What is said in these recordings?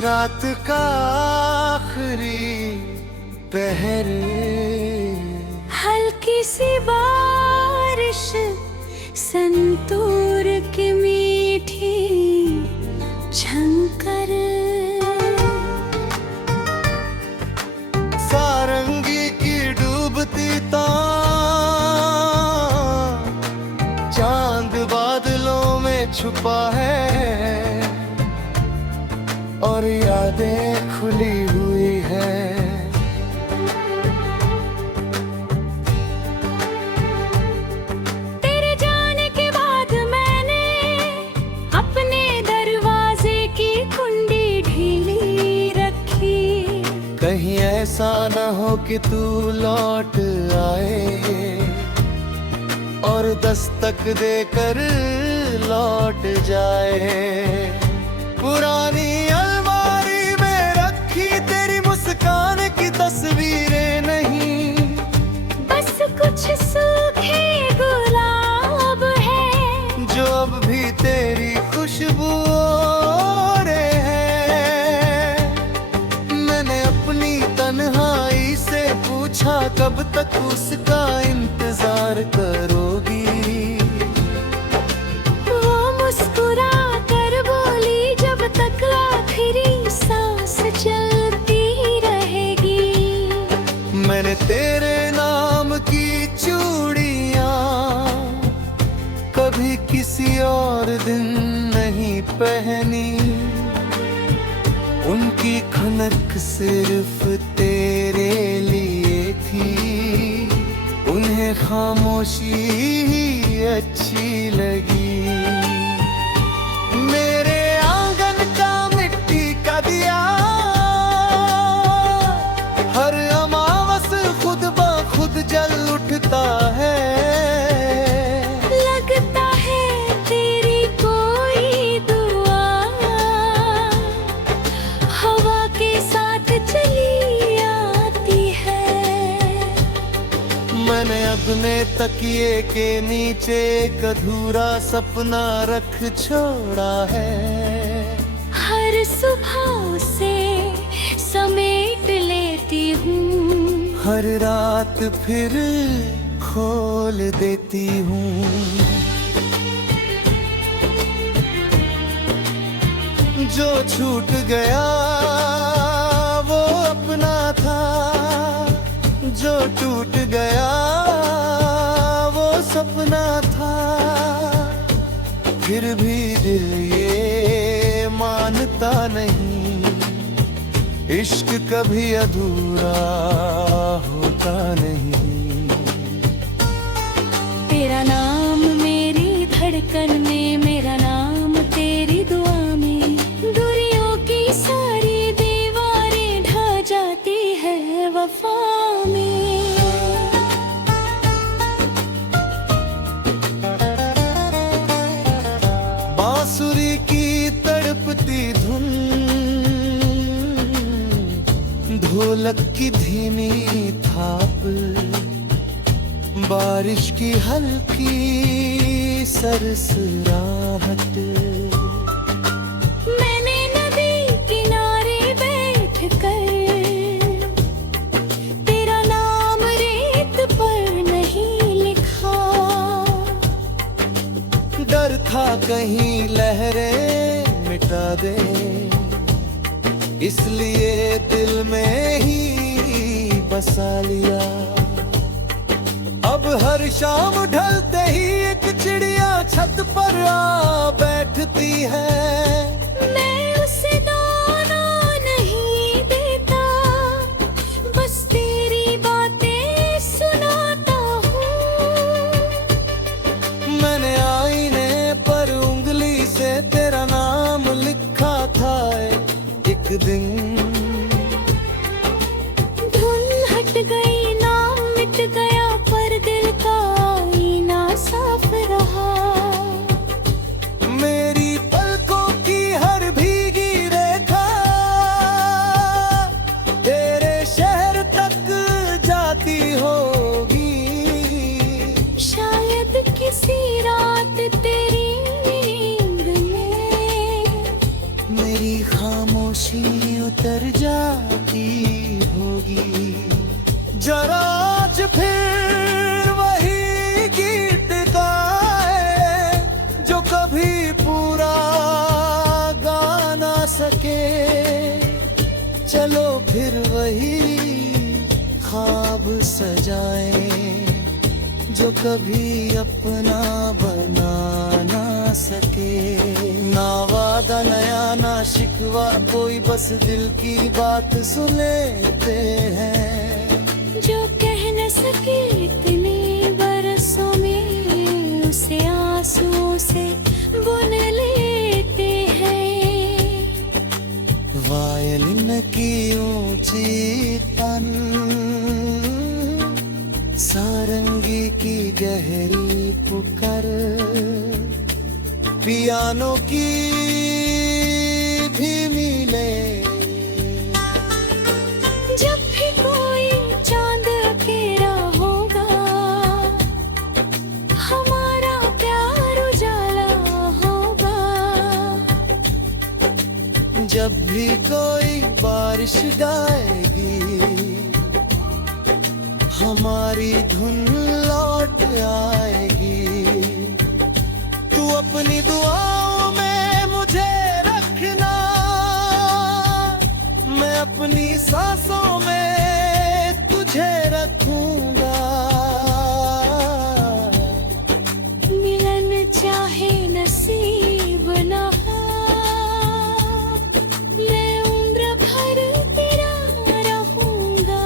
रात का आखिरी पहर, हल्की सी बारिश, संतूर की मीठी झंकर, सारंगी की डूबती तार, चांद बादलों में छुपा है और यादें खुली हुई है। तेरे जाने के बाद मैंने अपने दरवाजे की कुंडी ढीली रखी, कहीं ऐसा न हो कि तू लौट आए और दस्तक देकर लौट जाए। पुरानी अलमारी में रखी तेरी मुस्कान की तस्वीरें नहीं, बस कुछ सूखे गुलाब है जो अब भी तेरी खुशबू ओढ़े हैं। मैंने अपनी तन्हाई से पूछा कब तक उसका इंतजार करोगी। वो मुस्कुरा कर बोली जब तक आखिरी सांस चलती रहेगी। मैंने तेरे नाम की चूड़ियां कभी किसी और दिन नहीं पहनी, उनकी खनक सिर्फ तेरे लिए थी, उन्हें खामोशी ही अच्छी लगी। मेरे आंगन का मिट्टी का दिया हर अमावस खुद ब खुद जल उठता है। लगता है तेरी कोई दुआ हवा के साथ चली आती है। मैंने अपने तकिए के नीचे एक अधूरा सपना रख छोड़ा है। हर सुबह से समेट लेती हूँ, हर रात फिर खोल देती हूँ। जो छूट गया वो अपना था, जो टूट गया वो सपना था। फिर भी दिल ये मानता नहीं, इश्क कभी अधूरा होता नहीं। तेरा नाम मेरी धड़कन में, मेरा नाम तेरी दुआ में, दूरियों की सारी दीवारें ढह जाती है वफा में। बांसुरी की तड़पती धुन, ढोलक की धीमी थाप, बारिश की हल्की सरसराहट। मैंने नदी किनारे बैठ कर तेरा नाम रेत पर नहीं लिखा, डर था कहीं लहरें मिटा दे, इसलिए दिल में ही बसा लिया। अब हर शाम ढलते ही एक चिड़िया छत पर आ बैठती है। मैं उसे दाना नहीं देता, बस तेरी बातें सुनाता हूँ। मैंने आईने पर उंगली से तेरा नाम लिखा था एक दिन। धुन हट गई, नाम मिट गया, पर दिल का आईना साफ रहा। मेरी पलकों की हर भीगी रेखा तेरे शहर तक जाती होगी। शायद किसी रात तेरी नींद में मेरी खामोशी अच्छी उतर जाती होगी। जरा आज फिर वही गीत गाए जो कभी पूरा गा ना सके। चलो फिर वही ख्वाब सजाएं जो कभी अपना बना ना सके। ना वादा नया ना शिकवा कोई, बस दिल की बात सुन लेते हैं। जो कह न सके इतने बरसों में, उसे आंसुओं से बुन लेते हैं। वायलिन की ऊंची तन, सारंगी की गहरी पुकार, पियानो की धीमी ले। जब भी कोई चांद अकेला होगा, हमारा प्यार उजाला होगा। जब भी कोई बारिश गाएगी, हमारी धुन लौट आएगी। तू अपनी दुआओं में मुझे रखना, मैं अपनी सांसों में तुझे रखूंगा। मिलन चाहे नसीब न हो, मैं उम्र भर तेरा रहूंगा।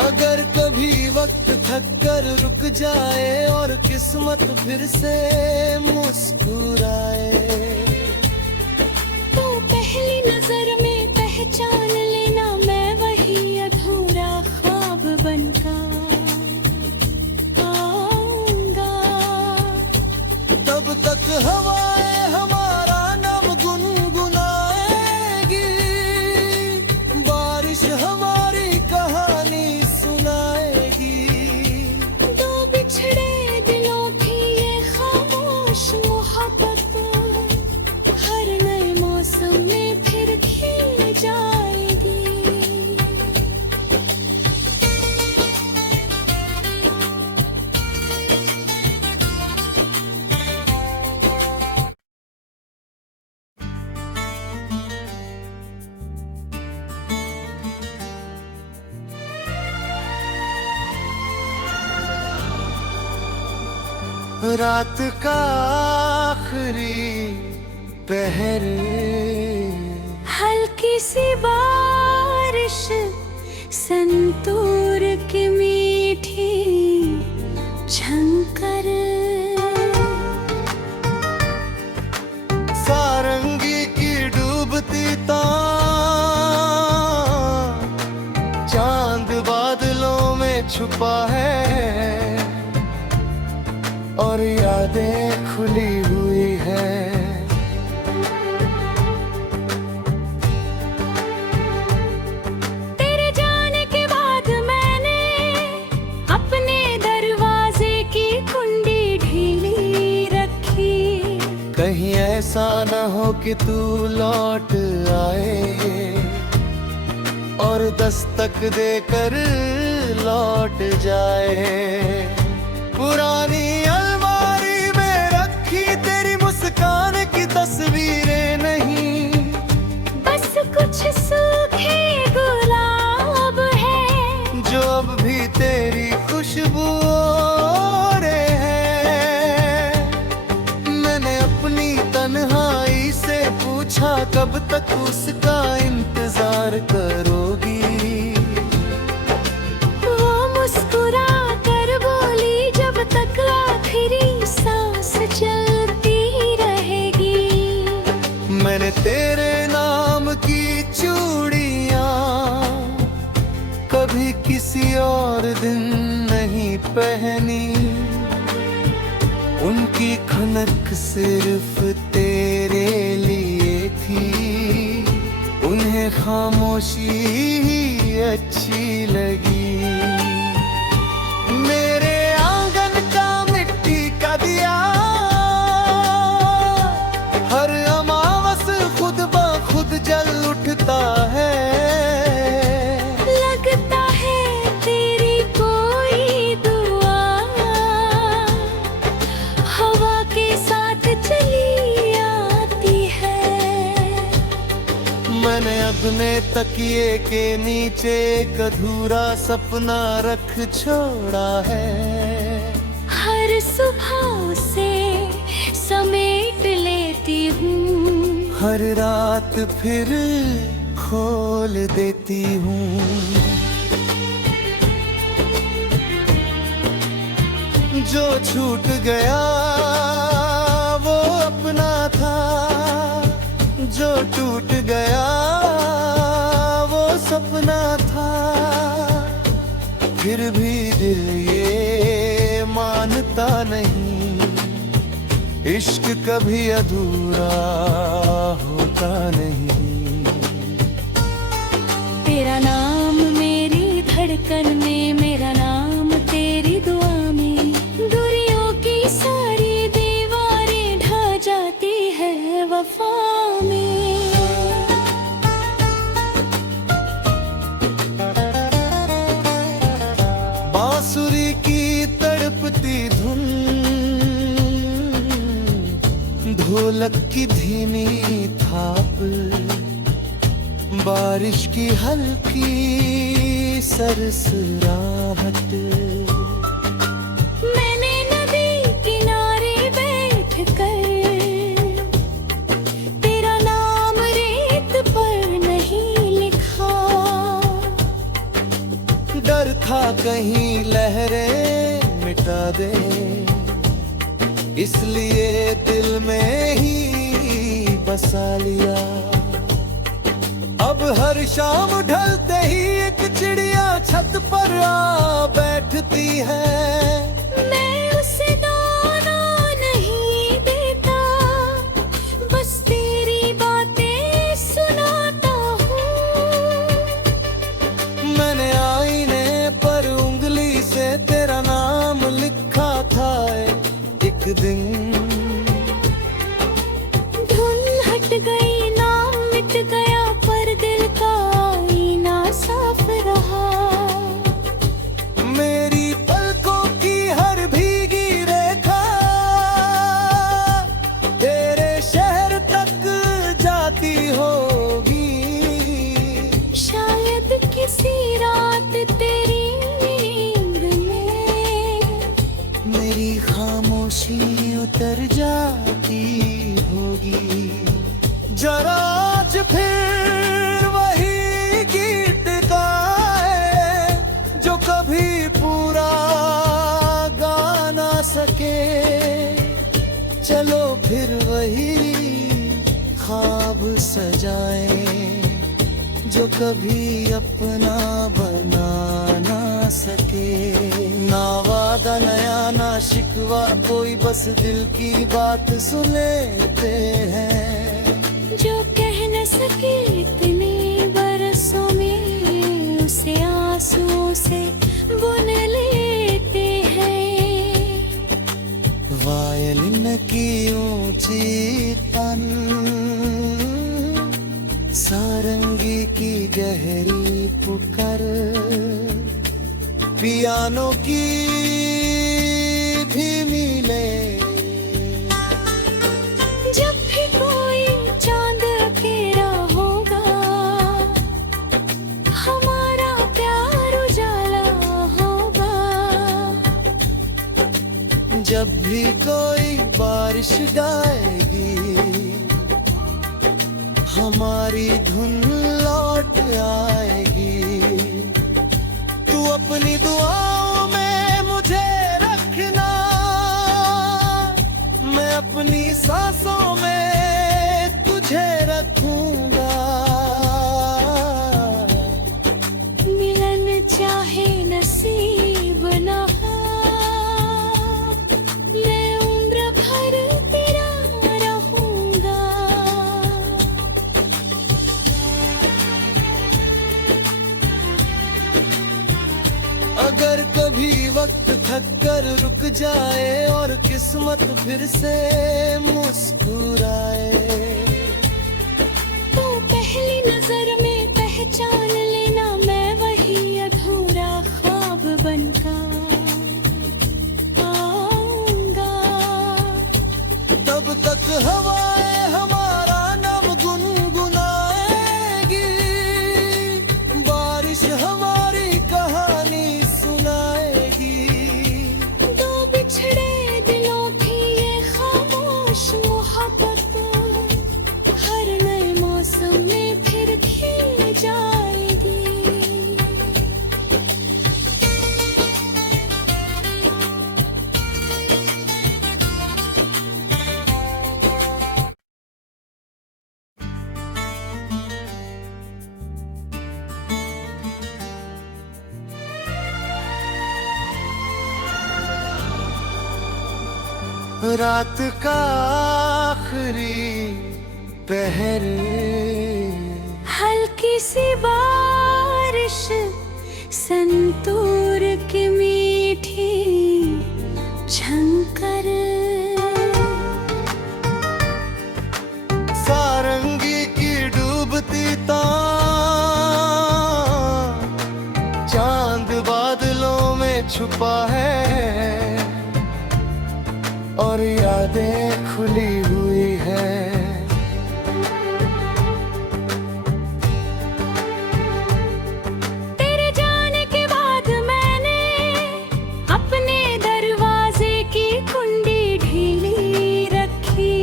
अगर कभी वक्त थक कर रुक जाए और किस्मत फिर से मुस्कुराए, तो पहली नजर में पहचान लेना, मैं वही अधूरा ख्वाब बनकर आऊंगा। तब तक हवाएं हमारा नाम गुनगुनाएगी, बारिश हमारी कहानी सुनाएगी। दो बिछड़े दिलों की ये खामोश मोहब्बत, हर नए मौसम में फिर खिल जाएगी। रात का आखिरी पहर, हल्की सी बारिश, संतूर की मीठी झंकर। सारंगी की डूबती तार, चांद बादलों में छुपा है और यादें खुली हुई है। तेरे जाने के बाद मैंने अपने दरवाजे की कुंडी ढीली रखी। कहीं ऐसा न हो कि तू लौट आए और दस्तक देकर लौट जाए। पुरानी अलमारी में रखी तेरी मुस्कान की तस्वीरें नहीं, बस कुछ सूखे गुलाब है जो अब भी तेरी खुशबू ओढ़े हैं। मैंने अपनी तन्हाई से पूछा, कब तक उसका इंतजार करोगी। वो मुस्कुरा कर बोली, जब तक आखिरी सांस चलती रहेगी। मैंने तेरे नाम की चूड़ियां कभी किसी और दिन नहीं पहनी, उनकी खनक सिर्फ तेरे लिए थी। उन्हें खामोशी ही अच्छी लगी। मेरे आंगन का मिट्टी का जैनब ने तकिए के नीचे एक अधूरा सपना रख छोड़ा है। हर सुबह से समेट लेती हूँ, हर रात फिर खोल देती हूँ। जो छूट गया वो अपना था, जो टूट गया वो सपना था। फिर भी दिल ये मानता नहीं, इश्क कभी अधूरा होता नहीं। तेरा नाम मेरी धड़कन में, मेरा नाम तेरी दुआ में, दूरियों की सारी दीवारें ढह जाती है वफा में। बांसुरी की तड़पती धुन, ढोलक की धीमी थाप, बारिश की हल्की सरसराहट। मैंने नदी किनारे बैठ कर तेरा नाम रेत पर नहीं लिखा। डर था कहीं लहरें मिटा दे, इसलिए दिल में ही बसा लिया। अब हर शाम ढलते ही एक चिड़िया छत पर आ बैठती है। मैं उसे दाना नहीं देता, बस तेरी बातें सुनाता हूँ। मैंने आईने पर उंगली से तेरा नाम लिखा था एक दिन। धुन हट गई, नाम मिट गया, पर दिल का आईना साफ रहा। मेरी पलकों की हर भीगी रेखा तेरे शहर तक जाती होगी। शायद किसी रात तेरी नींद में मेरी खामोशी उतर जाती होगी। जरा आज फिर वही गीत गाए जो कभी पूरा गा ना सके। चलो फिर वही ख्वाब सजाए जो कभी अपना बना ना सके। ना वादा नया ना शिकवा कोई, बस दिल की बात सुनेते हैं। जो कह न सके इतने बरसों में, उसे आंसुओं से बुन लेते हैं। वायलिन की ऊंची तन, सारंगी की गहरी पुकार, पियानो की धीमी लय। जब भी कोई चांद अकेला होगा, हमारा प्यार उजाला होगा। जब भी कोई बारिश गाएगी, हमारी धुन लौट आएगी। तू अपनी दुआओं में मुझे रखना, मैं अपनी सांसों में तुझे रखूंगा। मिलन चाहे नसीब न हो, मैं उम्र भर तेरा रहूंगा। अगर कभी वक्त थक कर रुक जाए और किस्मत फिर से मुस्कुराए, तो पहली नजर में पहचान लेना, मैं वही अधूरा ख्वाब बनकर आऊंगा। तब तक हवाएं हमारा नाम गुनगुनाएगी। रात का आखिरी पहर, हल्की सी बारिश, संतूर की मीठी झंकर, सारंगी की डूबती तार, चांद बादलों में छुपा है और यादें खुली हुई है। तेरे जाने के बाद मैंने अपने दरवाजे की कुंडी ढीली रखी,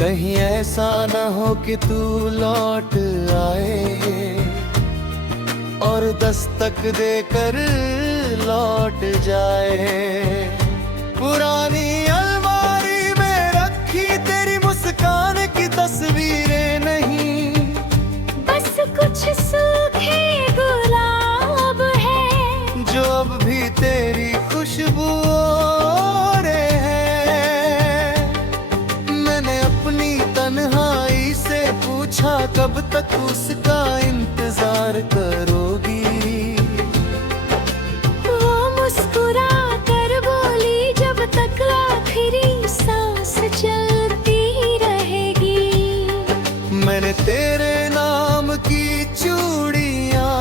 कहीं ऐसा न हो कि तू लौट आए और दस्तक देकर लौट जाए। पुरानी अलमारी में रखी तेरी मुस्कान की तस्वीरें नहीं, बस कुछ सूखे गुलाब है जो अब भी तेरी खुशबू ओढ़े हैं। मैंने अपनी तन्हाई से पूछा कब तक उसका इंतजार करोगी। वो मुस्कुरा कर बोली जब तक आखिरी सांस चलती रहेगी। मैंने तेरे नाम की चूड़ियां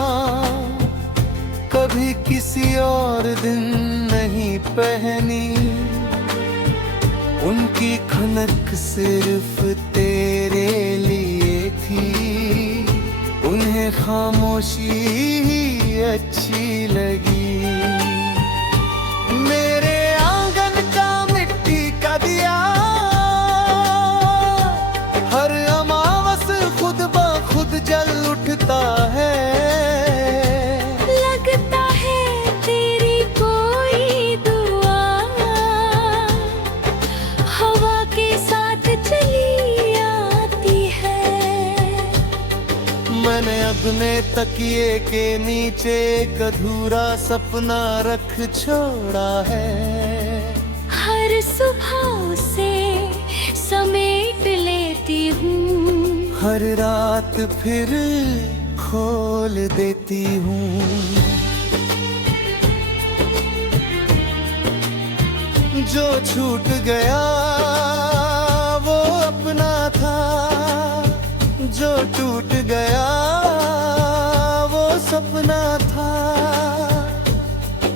कभी किसी और दिन नहीं पहनी, उनकी खनक सिर्फ तेरे लिए थी, उन्हें खामोशी ही अच्छी लगी। मेरे आंगन का मिट्टी का दिया हर अमावस खुद ब खुद जल उठता है। लगता है तेरी कोई दुआ हवा के साथ चली आती है। मैंने अपने तकिए के नीचे एक अधूरा सपना रख छोड़ा है। हर सुबह से समेट लेती हूँ, हर रात फिर खोल देती हूँ। जो छूट गया वो अपना था, जो टूट गया वो सपना था।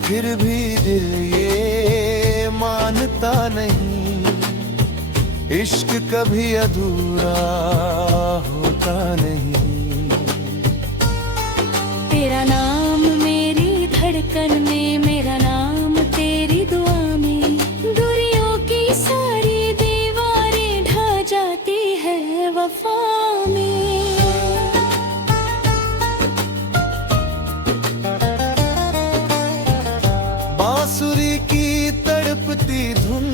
फिर भी दिल ये मानता नहीं, इश्क कभी अधूरा होता नहीं। तेरा नाम मेरी धड़कन में, मेरा नाम तेरी दुआ में, दूरियों की सारी दीवारें ढह जाती है वफा में। बांसुरी की तड़पती धुन,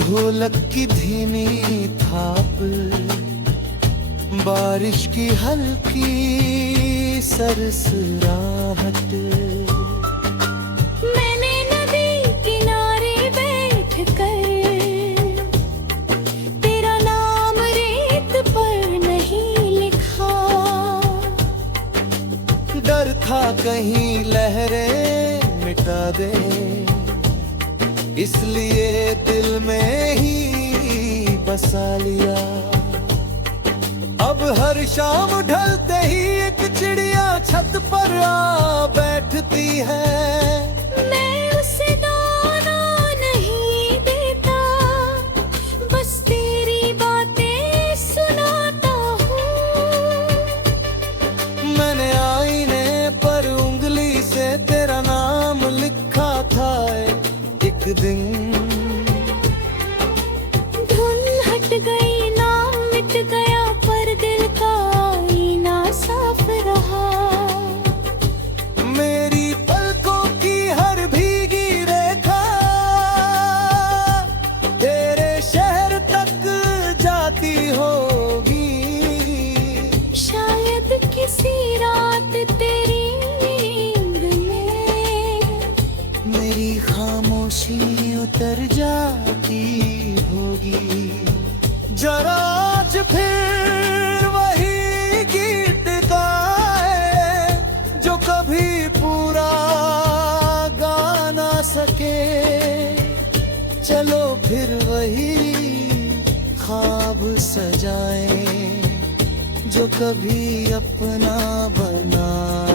ढोलक की धीमी थाप, बारिश की हल्की सरसराहट। मैंने नदी किनारे बैठ कर तेरा नाम रेत पर नहीं लिखा, डर था कहीं लहरें मिटा दे, इसलिए दिल में ही बसा लिया। अब हर शाम ढलते ही एक चिड़िया छत पर आ बैठती है। मैं उसे दाना नहीं देता, बस तेरी बातें सुनाता हूँ। मैंने आईने पर उंगली से तेरा नाम लिखा था एक दिन। धुन हट गई, नाम मिट गया, पर दिल का आईना साफ रहा। मेरी पलकों की हर भीगी रेखा तेरे शहर तक जाती होगी। शायद किसी रात तेरी नींद में मेरी खामोशी उतर जाती होगी। जरा आज फिर वही गीत गाए जो कभी पूरा गा ना सके। चलो फिर वही ख्वाब सजाएं जो कभी अपना बना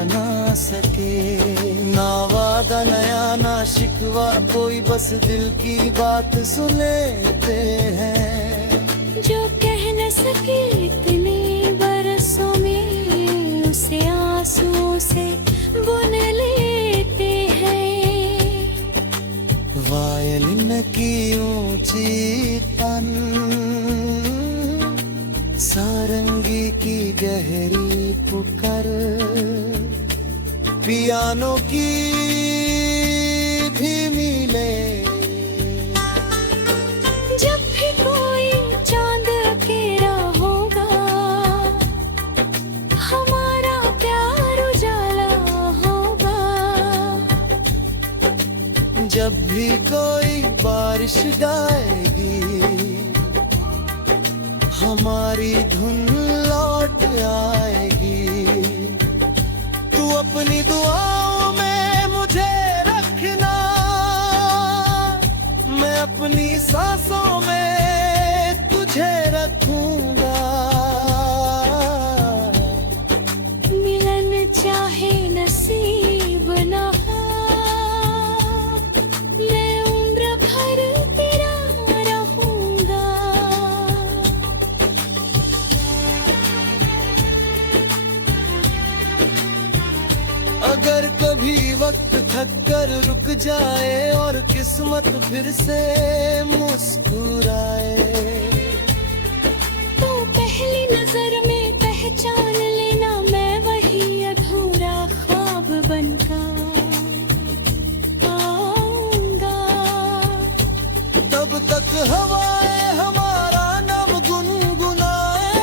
ना सके। ना वादा नया ना शिकवा कोई, बस दिल की बात सुन लेते हैं। जो कह न सके इतने बरसों में, उसे आंसुओं से बुन लेते हैं। वायलिन की ऊंची तन, सारंगी की गहरी पुकार, पियानो की धीमी ले। जब भी कोई चांद अकेला होगा, हमारा प्यार उजाला होगा। जब भी कोई बारिश गाएगी, हमारी धुन लौट आएगी। तू अपनी दुआओं में मुझे रखना, मैं अपनी सांसों में तुझे रखूंगा। मिलन चाहे नसीब न हो, मैं उम्र भर तेरा रहूंगा। अगर कभी वक्त थक कर रुक जाए और किस्मत फिर से मुस्कुराए, तो पहली नजर में पहचान लेना, मैं वही अधूरा ख्वाब बनकर आऊंगा। तब तक हवाएं हमारा नाम गुनगुनाएगी,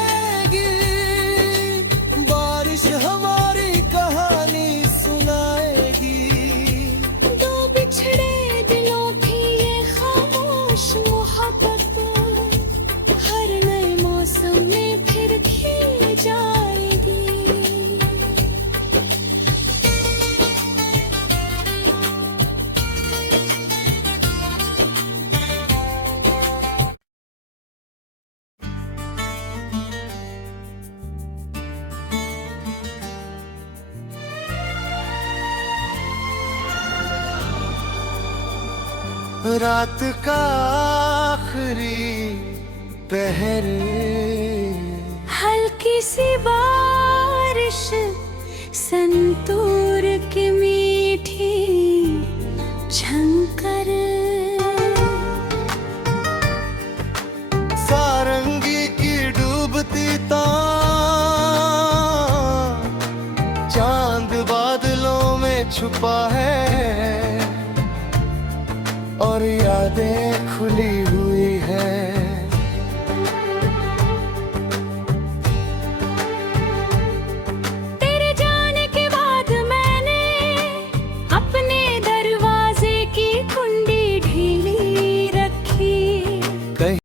बारिश हमारी कहानी सुनाएगी। दो बिछड़े दिलों की ये खामोश मोहब्बत, हर नए मौसम में फिर खिल जाएगी। रात का आखिरी पहर, हल्की सी बारिश, संतूर की मीठी झंकर। सारंगी की डूबती तार, चांद बादलों में छुपा है और यादें खुली